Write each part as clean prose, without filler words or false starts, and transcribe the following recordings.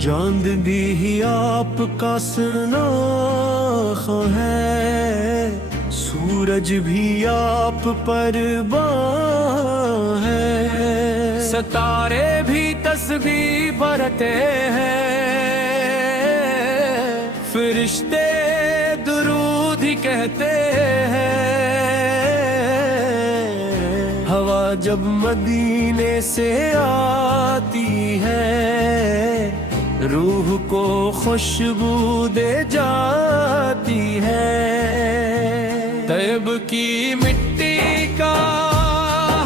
چاند بھی آپ کا سناخہ ہے، سورج بھی آپ پر بان ہے، ستارے بھی تسبیح برتے ہیں، فرشتے درود ہی کہتے ہیں، ہوا جب مدینے سے آتی ہے روح کو خوشبو دے جاتی ہے، طیب کی مٹی کا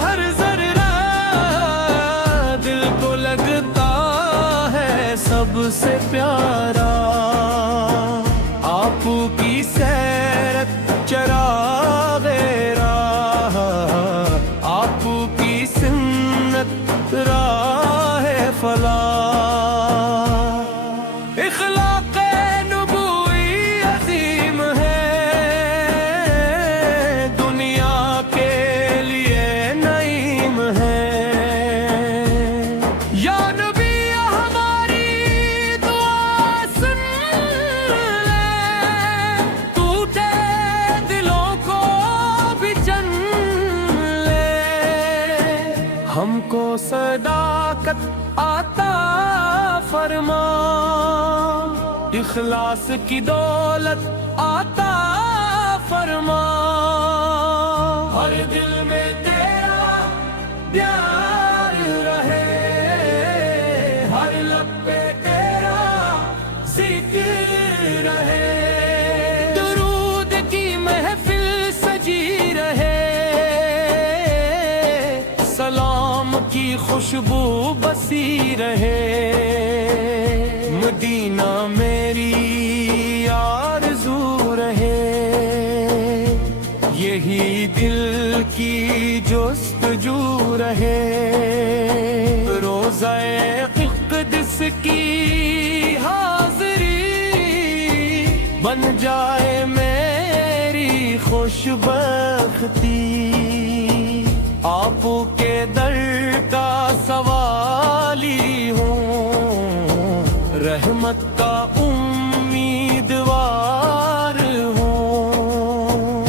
ہر ذرہ دل کو لگتا ہے سب سے پیارا، آپ کی سیرت چراغ راہ، آپ کی سنت راہ فلاح، اخلاق نبوی عظیم ہے، دنیا کے لیے نعیم ہے، یا نبی ہماری دعا سن لے، ٹوٹے دلوں کو بھی چن لے، ہم کو صداقت عطا فرما، اخلاص کی دولت عطا فرما، ہر دل میں تیرا پیار رہے، ہر لب پہ تیرا ذکر رہے، درود کی محفل سجی رہے، سلام کی خوشبو بسی رہے، مدینہ میری آرزو رہے، یہی دل کی جستجو رہے، روضہ اقدس کی حاضری بن جائے میری خوش بختی، آپ کے در کا سوالی ہوں، رحمت کا امیدوار ہوں،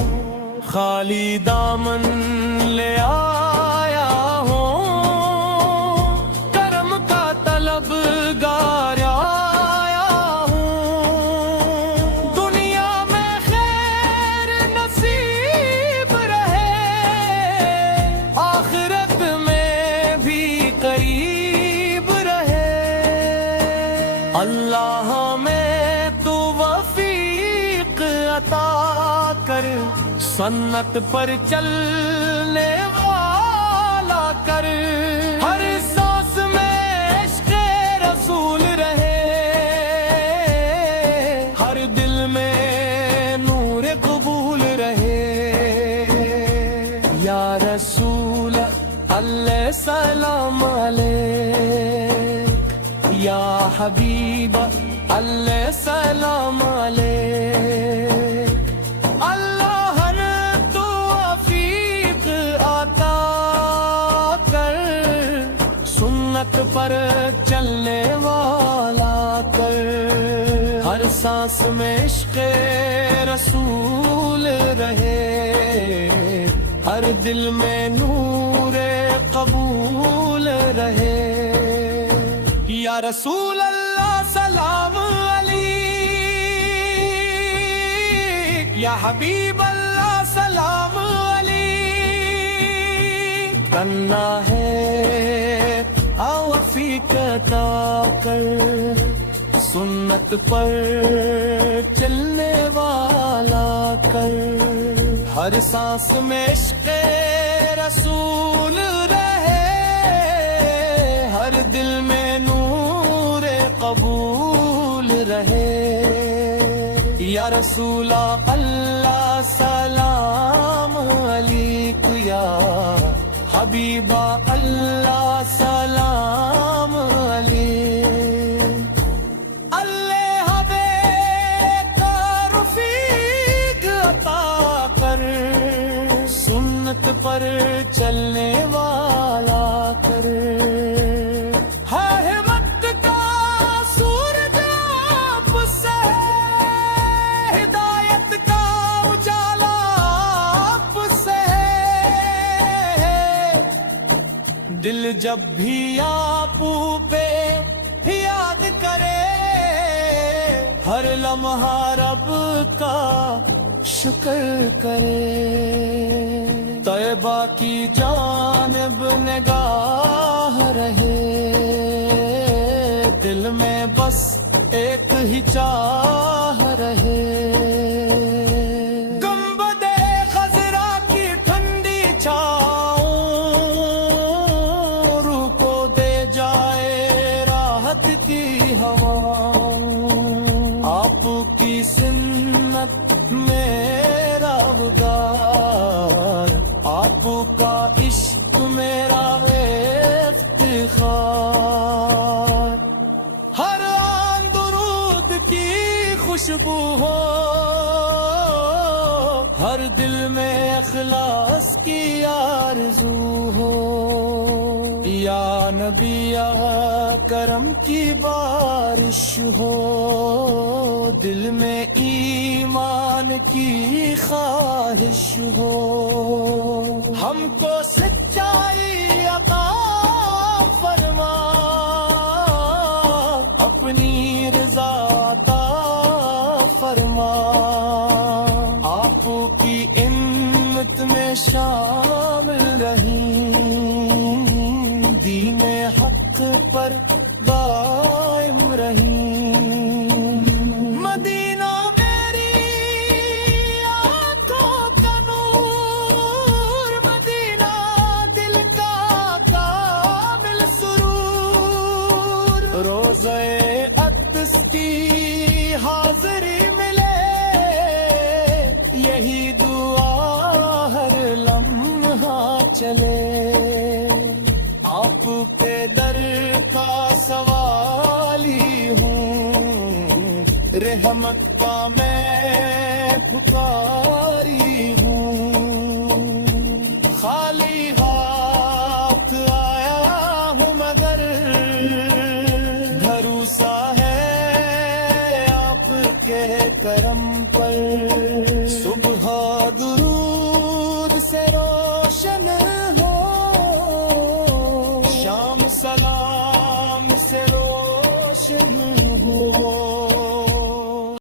خالی دامن لے آیا ہوں، کرم کا طلبگار آیا ہوں، دنیا میں خیر نصیب رہے، آخرت میں بھی قریب رہے، اللہ میں تو وفیق عطا کر، سنت پر چلنے والا کر، ہر سانس میں عشق رسول رہے، ہر دل میں نور قبول رہے، یا رسول اللہ سلام علیک، یا حبیب اللہ سلام علیک، اللہ نے توفیق عطا کر، سنت پر چلنے والا کر، ہر سانس میں عشق رسول رہے، ہر دل میں نور قبول رہے، یا رسول اللہ سلام علیک، یا حبیب اللہ سلام علیک، کرنا ہے وفیق عطا کر، سنت پر چلنے والا کر، ہر سانس میں عشق رسول رہے، ہر دل میں نور قبول رہے، یا رسول اللہ سلام علیک، یا حبیب اللہ سلام علیک، اللہ حبیب کا رفیق عطا کر، سنت پر چلنے والا کر، ہے وقت کا سو جب بھی آپ پہ یاد کرے ہر لمحہ رب کا شکر کرے طیبہ کی جانب نگاہ رہے دل میں بس ایک ہی چاہ رہے گنبد خضرا کی ٹھنڈی چھاؤں روح کو دے جائے راحت کی ہواؤں آپ کی سنت میرا وگار آپ کا عشق میرا افتخار ہر آن درود کی خوشبو ہو ہر دل میں اخلاص کی آرزو ہو یا نبی یا کرم کی بارش ہو دل میں ایمان کی خواہش ہو ہم کو سچائی عطا فرما اپنی رضا عطا فرما آپ کی امت میں شامل رہیں دین حق پر قائم رہیں مدینہ میری آنکھوں کا نور مدینہ دل کا کامل سرور روزہ اقدس کی حاضری ملے یہی دعا ہر لمحہ چلے آپ پہ در کا سوالی ہوں رحمت کا میں پکاری ہوں خالی ہاتھ آیا ہوں مگر بھروسہ ہے آپ کے کرم پر